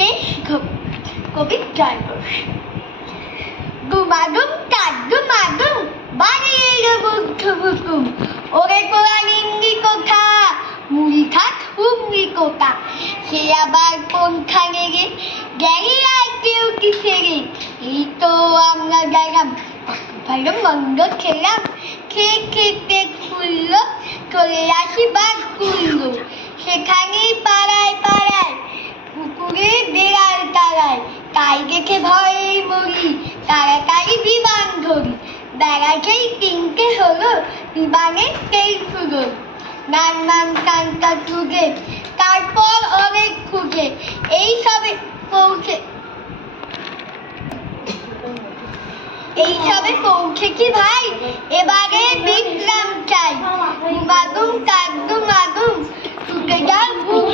দেশ কবি জয়প্রকাশ। দুমাদুম তাদুমাদুম বাড়িয়ে এলো বুদ্ধ বুকুম, ওরে তোরা নিঙ্গি কোথা, মুড়ি খাত হুমড়ি কোথা, সে আবার কোনখানে রে, গেলি আর কেউ কি ফেরে। এই তো আমরা গেলাম ভালো মন্দ খেলাম, খেয়ে খেয়ে পেট ফুললো, চলে আসি বাঘ তুললো, সেখানেই পাড়ায় পাড়ায় পুকুরে বেড়াল তাড়ায়, তাই দেখে ভয়ে মরি, তাড়াতাড়ি বিমান ধরি, বেড়াকেই তিনটে হলো, বিমানের তেল ফুলো, নামলাম কান্তা যুগে, তারপর অনেক খুঁজে এইসবে পৌঁছেছি ভাই, এবারে বিশ্রাম চাই। দুমাদুম তাদুমাদুম ছুটে যাও বুক